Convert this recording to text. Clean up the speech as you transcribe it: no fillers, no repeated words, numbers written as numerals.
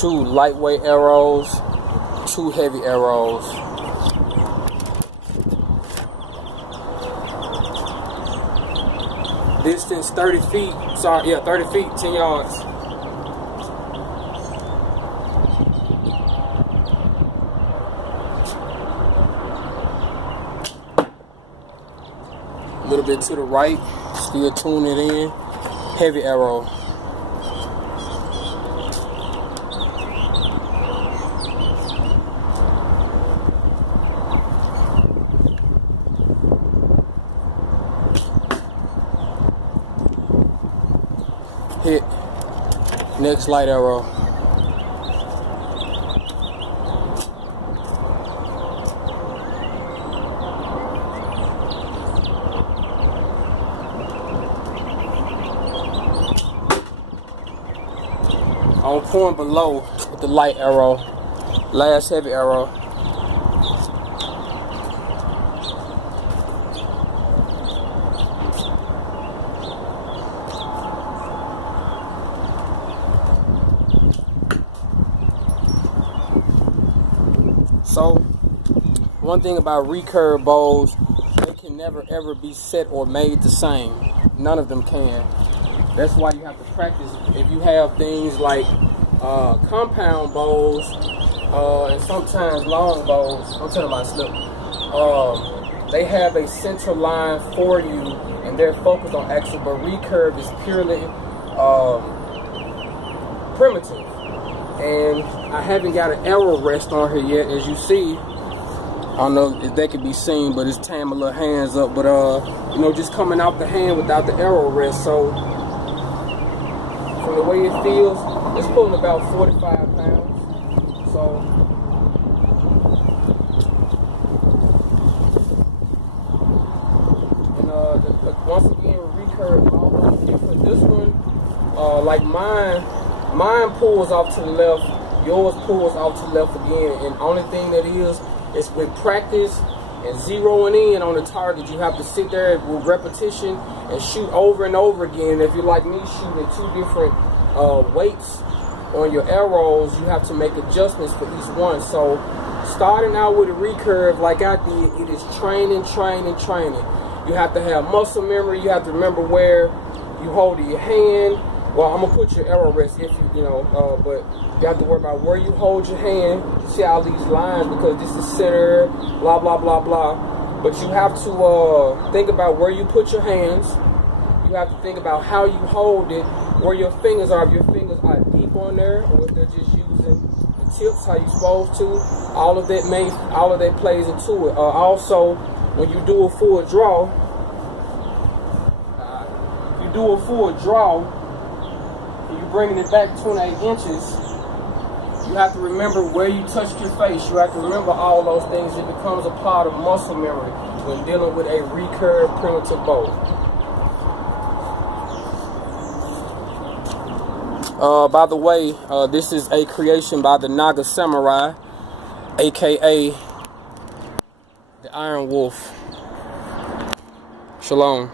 2 lightweight arrows, 2 heavy arrows. Distance 30 feet, sorry, yeah, 30 feet, 10 yards. A little bit to the right, still tune it in, heavy arrow. Hit, next light arrow. On point below with the light arrow, last heavy arrow. So, one thing about recurve bows, they can never ever be set or made the same. None of them can. That's why you have to practice. If you have things like compound bows and sometimes long bows, I'm telling my slip, they have a center line for you and they're focused on action, but recurve is purely primitive. And I haven't got an arrow rest on her yet, as you see. I don't know if that can be seen, but it's tying my little hands up. But you know, just coming out the hand without the arrow rest. So from the way it feels, it's pulling about 45 pounds. So and once again, recurve bow. For this one, like mine pulls off to the left, yours pulls off to the left again, and only thing that is with practice and zeroing in on the target, you have to sit there with repetition and shoot over and over again. If you're like me, shooting 2 different weights on your arrows, you have to make adjustments for each one. So starting out with a recurve like I did, it is training. You have to have muscle memory. You have to remember where you hold your hand. Well, I'm gonna put your arrow rest if you know, but you have to worry about where you hold your hand. You see all these lines because this is center, blah blah blah blah. But you have to think about where you put your hands. You have to think about how you hold it, where your fingers are. If your fingers are deep on there, or if they're just using the tips how you're supposed to. All of that plays into it. Also, when you do a full draw, you're bringing it back 28 inches, you have to remember where you touched your face. You have to remember all those things. It becomes a part of muscle memory when dealing with a recurve primitive bow. By the way, this is a creation by the Naga Samurai, aka the Iron Wolf. Shalom.